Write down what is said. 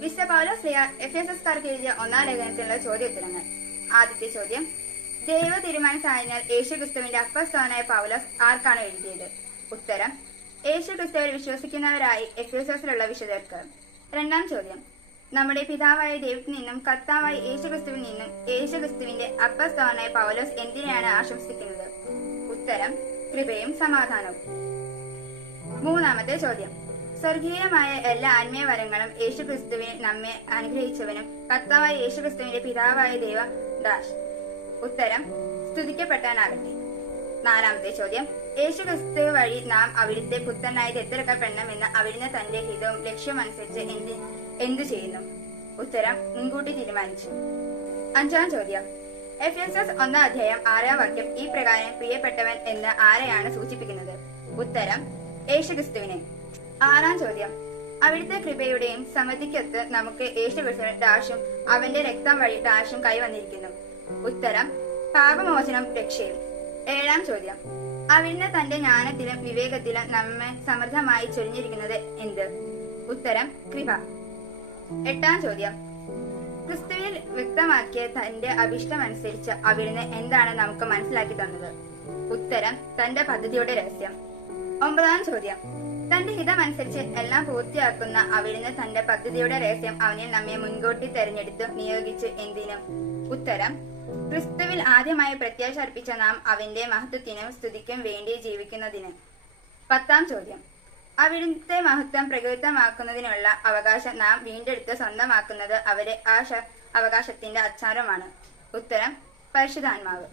വിശുദ്ധ പൗലോസ് ശ്ലീഹ എഫെസോസ്കാർക്ക് എഴുതിയ ഒന്നാം ലേഖനത്തിലുള്ള ചോദ്യോത്തരങ്ങൾ. ആദ്യത്തെ ചോദ്യം, ദൈവ തീരുമാനിച്ചതിനാൽ യേശുക്രിസ്തുവിന്റെ അപ്പസ്തലനായ പൗലോസ് ആർക്കാണ് എഴുതിയത്? ഉത്തരം, യേശുക്രിസ്തുവിൽ വിശ്വസിക്കുന്നവരായി എഫെസോസിലുള്ള വിശുദ്ധർക്ക്. രണ്ടാം ചോദ്യം, നമ്മുടെ പിതാവായ ദൈവത്തിൽ നിന്നും കർത്താവായ യേശുക്രിസ്തുവിൽ നിന്നും യേശുക്രിസ്തുവിന്റെ അപ്പസ്തലനായ പൗലോസ് എന്തിനെയാണ് ആശംസിക്കുന്നത്? ഉത്തരം, കൃപയും സമാധാനവും. മൂന്നാമത്തെ ചോദ്യം, സ്വർഗീയമായ എല്ലാ ആത്മീയ വരങ്ങളും യേശുക്രിസ്തുവിൽ നമ്മെ അനുഗ്രഹിച്ചവനും കർത്താവായ യേശുക്രിസ്തുവിന്റെ പിതാവായ ദൈവ ഡാഷ്. ഉത്തരം, സ്തുതിക്കപ്പെട്ടവനാകട്ടെ. നാലാമത്തെ ചോദ്യം, യേശുക്രിസ്തു വഴി നാം അവിടുത്തെ പുത്രനായി ദത്തെടുക്കപ്പെടണമെന്ന് അവിടുന്ന് തന്റെ ഹിതവും ലക്ഷ്യവും അനുസരിച്ച് എന്തു ചെയ്യുന്നു? ഉത്തരം, മുൻകൂട്ടി തീരുമാനിച്ചു. അഞ്ചാം ചോദ്യം, എഫെസോസ് 1:6 ഈ പ്രകാരം പ്രിയപ്പെട്ടവൻ എന്ന് ആരെയാണ് സൂചിപ്പിക്കുന്നത്? ഉത്തരം, യേശുക്രിസ്തുവിനെ. ആറാം ചോദ്യം, അവിടുത്തെ കൃപയുടെയും സമൃദ്ധിക്കൊത്ത് നമുക്ക് യേശുക്രിസ്തുവിന്റെ ഡാഷും അവന്റെ രക്തം വഴി ഡാഷും കൈവന്നിരിക്കുന്നു. ഉത്തരം, പാപമോചനം രക്ഷയും. ഏഴാം ചോദ്യം, അവിടുന്ന് തന്റെ ജ്ഞാനത്തിലും വിവേകത്തിലും നമ്മെ സമൃദ്ധമായി ചൊരിഞ്ഞിരിക്കുന്നത് എന്ത്? ഉത്തരം, കൃപ. എട്ടാം ചോദ്യം, ക്രിസ്തുവിൽ വ്യക്തമാക്കിയ തന്റെ അഭിഷ്ടമനുസരിച്ച് അവിടുന്ന് എന്താണ് നമുക്ക് മനസ്സിലാക്കി തന്നത്? ഉത്തരം, തന്റെ പദ്ധതിയുടെ രഹസ്യം. ഒമ്പതാം ചോദ്യം, തന്റെ ഹിതമനുസരിച്ച് എല്ലാം പൂർത്തിയാക്കുന്ന അവിടുന്ന് തന്റെ പദ്ധതിയുടെ രഹസ്യം അവനിൽ നമ്മെ മുൻകൂട്ടി തെരഞ്ഞെടുത്ത് നിയോഗിച്ച് എന്തിനും? ഉത്തരം, ക്രിസ്തുവിൽ ആദ്യമായി പ്രത്യാശ അർപ്പിച്ച നാം അവന്റെ മഹത്വത്തിനും സ്തുതിക്കും വേണ്ടി ജീവിക്കുന്നതിന്. പത്താം ചോദ്യം, അവിടുത്തെ മഹത്വം പ്രകൃതമാക്കുന്നതിനുള്ള അവകാശം നാം വീണ്ടെടുത്ത് സ്വന്തമാക്കുന്നത് അവരെ ആ അവകാശത്തിന്റെ അച്ചാരമാണ്. ഉത്തരം, പരിശുദ്ധാത്മാവ്.